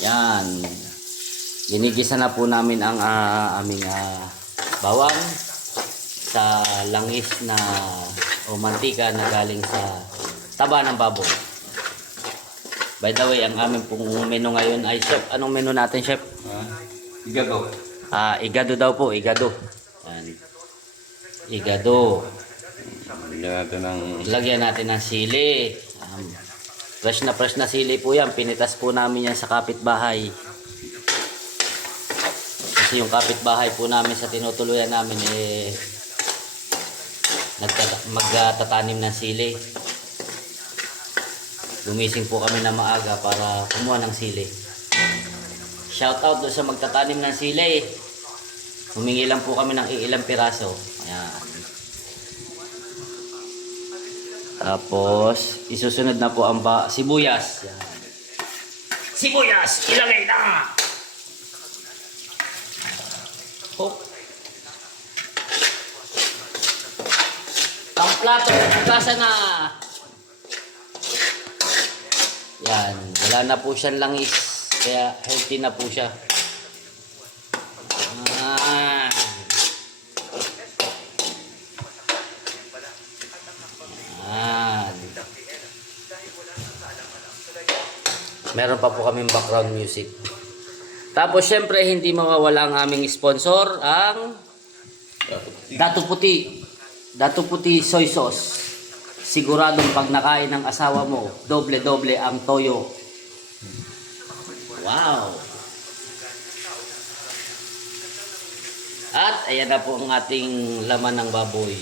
Yan. Ginigisa na po namin ang aming bawang sa langis na o mantika na galing sa taba ng baboy. By the way, ang aming pong menu ngayon ay chef. Anong menu natin, chef? Igado. Igado daw po, igado. Yan. Igado. Lagyan natin ng sili. Fresh na sili po yan. Pinitas po namin yan sa kapitbahay. Kasi yung kapitbahay po namin sa tinutuluyan namin magtatanim ng sili. Gumising po kami na maaga para kumuha ng sili. Shout out doon sa magtatanim ng sili. Humingi lang po kami ng ilang piraso. Ayan. Tapos, isusunod na po ang sibuyas. Yan. Sibuyas! Ilagay na! Oh. Ang plato, pagkasa na! Yan. Wala na po siyang langis. Kaya healthy na po siya. Meron pa po kaming background music. Tapos syempre hindi mawawala ang aming sponsor, ang Dato Puti. Dato Puti soy sauce. Siguradong pag nakain ng asawa mo, doble-doble ang toyo. Wow! At ayan na po ang ating laman ng baboy.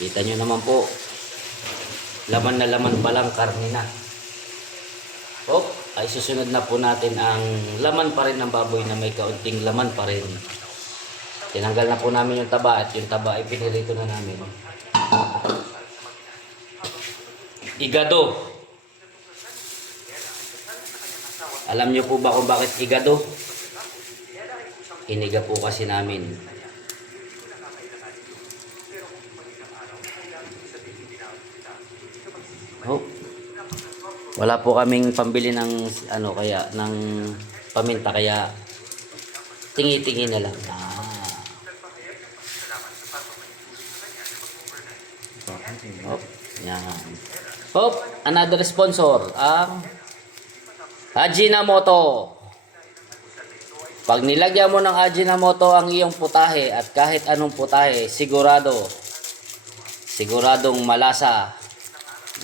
Kita nyo naman po. Laman na laman palang karne na. Ay susunod na po natin ang laman pa rin ng baboy na may kaunting laman pa rin. Tinanggal na po namin yung taba at yung taba ay pinirito na namin. Igado. Alam nyo po ba kung bakit igado? Iniga po kasi namin. Wala po kaming pambili ng ng paminta kaya tingi-tingi na lang. Yan. Another sponsor ang Ajinomoto. Pag nilagyan mo ng Ajinomoto ang iyong putahe at kahit anong putahe, siguradong malasa.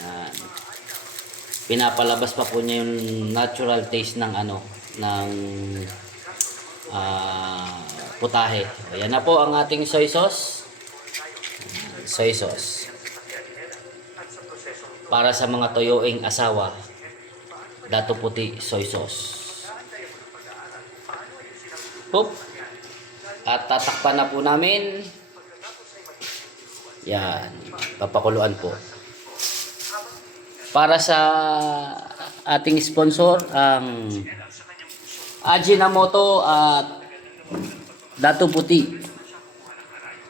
Yan. Pinapalabas pa po niya yung natural taste ng putahe. Ayan na po ang ating soy sauce. Soy sauce. Para sa mga toyoing asawa, Dato Puti soy sauce. At tatakpan na po namin. Yan. Papakuluan po. Para sa ating sponsor, ang Ajinomoto at Dato Puti.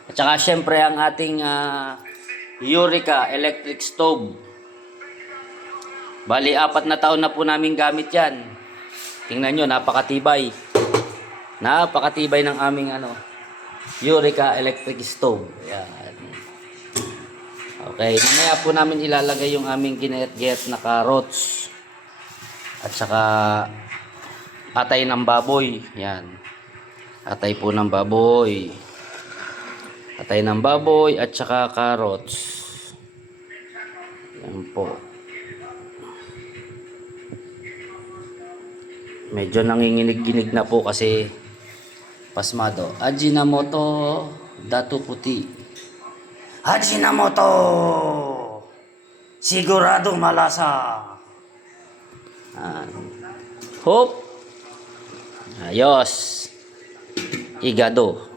At saka syempre ang ating Eureka electric stove. Bali, 4 na taon na po namin gamit yan. Tingnan nyo, napakatibay. Napakatibay ng aming Eureka electric stove. Ayan. Okay, mamaya po namin ilalagay yung aming ginayat-gayat na carrots at saka atay ng baboy. Yan. Atay po ng baboy. Atay ng baboy at saka carrots. Yan po. Medyo nanginginig-ginig na po kasi pasmado. Ajinomoto, Dato Puti. Ajinomoto! Siguradong malasa. Ayos. Igado.